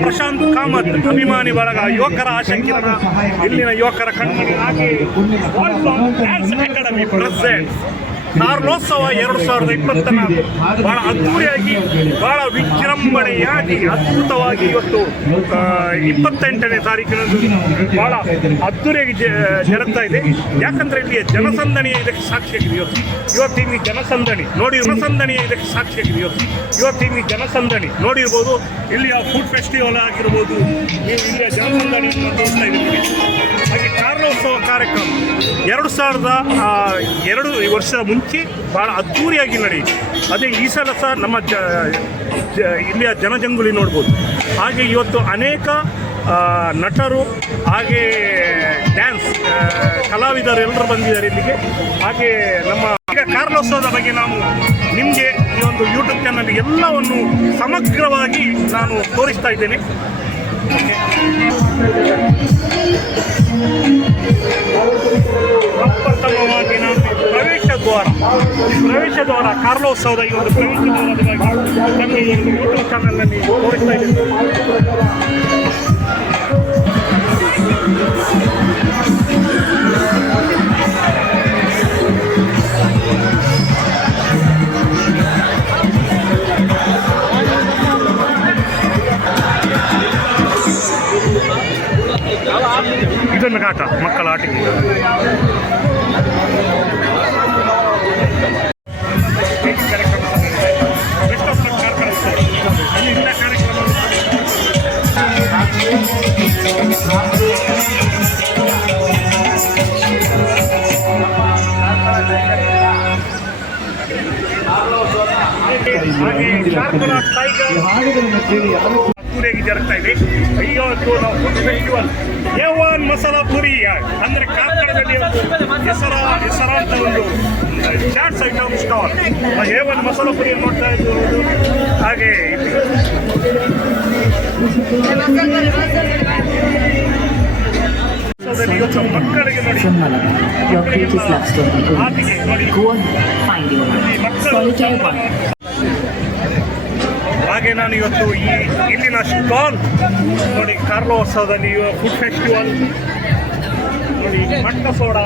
ಪ್ರಶಾಂತ್ ಕಾಮತ್ ಅಭಿಮಾನಿ ಬಳಗ, ಯುವಕರ ಆಶಂಕಿರಣ, ಇಲ್ಲಿನ ಯುವಕರ ಕಣ್ಮಣಿ ಹಾಗೆ ಡ್ಯಾನ್ಸ್ ಅಕಾಡೆಮಿ ಪ್ರೆಸೆಂಟ್ಸ್ ಕಾರ್ಲೋತ್ಸವ 2024 ಬಹಳ ಅದ್ದೂರಿಯಾಗಿ, ಬಹಳ ವಿಜೃಂಭಣೆಯಾಗಿ, ಅದ್ಭುತವಾಗಿ ಇವತ್ತು 28ನೇ ತಾರೀಕಿನಂದು ಬಹಳ ಅದ್ದೂರಿಯಾಗಿ ಜರುಗ್ತಾ ಇದೆ. ಯಾಕಂದರೆ ಇಲ್ಲಿಯ ಜನಸಂದಣಿಯ ಇದಕ್ಕೆ ಸಾಕ್ಷಿಯಾಗಿದೆ. ಇವತ್ತು ಇಲ್ಲಿ ಜನಸಂದಣಿ ನೋಡಿ, ಇದಕ್ಕೆ ಸಾಕ್ಷಿಯಾಗಿದೆ. ಇವತ್ತು ಇಲ್ಲಿ ಜನಸಂದಣಿ ನೋಡಿರ್ಬೋದು. ಇಲ್ಲಿಯ ಫುಡ್ ಫೆಸ್ಟಿವಲ್ ಆಗಿರ್ಬೋದು, ಇಲ್ಲಿಯ ಜನಸಂದಣಿಯನ್ನು ತೋರಿಸ್ತಾ ಇದ್ದೀವಿ. ಹಾಗೆ ಕಾರ್ಲೋತ್ಸವ ಕಾರ್ಯಕ್ರಮ 2002 ವರ್ಷದ ಮುಂಚೆ ಭಾಳ ಅದ್ಧೂರಿಯಾಗಿ ನಡೆಯಿತು. ಅದೇ ಈ ಸಲ ಸಹ ನಮ್ಮ ಇಲ್ಲಿಯ ಜನಜಂಗುಳಿ ನೋಡ್ಬೋದು. ಹಾಗೆ ಇವತ್ತು ಅನೇಕ ನಟರು ಹಾಗೆ ಡ್ಯಾನ್ಸ್ ಕಲಾವಿದರು ಎಲ್ಲರೂ ಬಂದಿದ್ದಾರೆ ಇಲ್ಲಿಗೆ. ಹಾಗೆ ನಮ್ಮ ಈಗ ಕಾರ್ಲೋತ್ಸವದ ಬಗ್ಗೆ ನಾವು ನಿಮಗೆ ಈ ಒಂದು ಯೂಟ್ಯೂಬ್ ಚಾನಲ್ ಎಲ್ಲವನ್ನು ಸಮಗ್ರವಾಗಿ ನಾನು ತೋರಿಸ್ತಾ ಇದ್ದೇನೆ. ಪ್ರಪ್ರಥಮವಾಗಿ ನಾನು ಪ್ರವೇಶ ದ್ವಾರ ಕಾರ್ಲೋತ್ಸವದ ಈ ಒಂದು ಪ್ರವೇಶ ದ್ವಾರದ ಬಗ್ಗೆ ನಮಗೆ ಈ ಯೂಟ್ಯೂಬ್ ಚಾನಲ್ನಲ್ಲಿ ತೋರಿಸ್ತಾ ಇದ್ದೇನೆ. ಇದನ್ನು ಕಾಟ ಮಕ್ಕಳ ಆಟಿಕೆ ಅದ್ದೂರಿಯಾಗಿ ಜರುಗ್ತಾ ಇದೆ. ಇವತ್ತು ನಾವು food festival A1 masala Puri ಅಂದರೆ ಕಾರ್ಕಳದಲ್ಲಿ ಹೆಸರಾಂತ ಒಂದು chats item stall A1 masala puri ನೋಡ್ತಾ ಇದ್ದು. ಹಾಗೆ ಇವತ್ತು ಮಕ್ಕಳಿಗೆ ನೋಡಿ, ಹಾಗೆ ನಾನು ಇವತ್ತು ಇಲ್ಲಿನ ಸ್ಟಾಲ್ ನೋಡಿ, ಕಾರ್ಲೋತ್ಸವದಲ್ಲಿ ಫುಡ್ ಫೆಸ್ಟಿವಲ್ ನೋಡಿ, ಮಟ್ಟ ಸೋಡಾ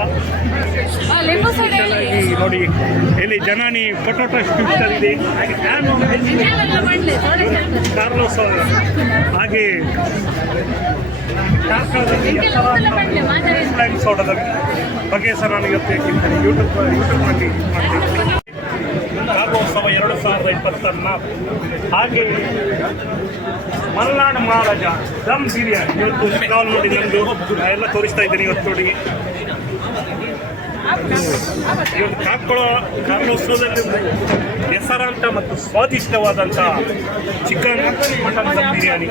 ನೋಡಿ, ಇಲ್ಲಿ ಜನಾನಿ ಪೊಟೊಟೊ ಸ್ಪೆಷಲ್ ಇದೆ. ಕಾರ್ಲೋತ್ಸವ ಹಾಗೆ ಕಾರ್ಕಳದಲ್ಲಿ ಸೋಡದ ಬಗ್ಗೆ ಸಹ ನಾನು ಇವತ್ತು ಯೂಟ್ಯೂಬ್ನಲ್ಲಿ ಮಾಡ್ತೀನಿ. ಕಾರ್ಲೋತ್ಸವ 2024 ಹಾಗೆ ಮಲ್ನಾಡು ಮಹಾರಾಜ ದಮ್ ಬಿರಿಯಾನಿ ಇವತ್ತು ಸ್ಟಾಲ್ ನೋಡಿ, ನಮ್ಮದು ಎಲ್ಲ ತೋರಿಸ್ತಾ ಇದ್ದೀನಿ ಇವತ್ತು ನೋಡಿ. ಇವತ್ತು ಕಾರ್ಲೋತ್ಸವದಲ್ಲಿ ಹೆಸರಾಂತ ಮತ್ತು ಸ್ವಾದಿಷ್ಟವಾದಂಥ ಚಿಕನ್ ಮಟನ್ ದಮ್ ಬಿರಿಯಾನಿ.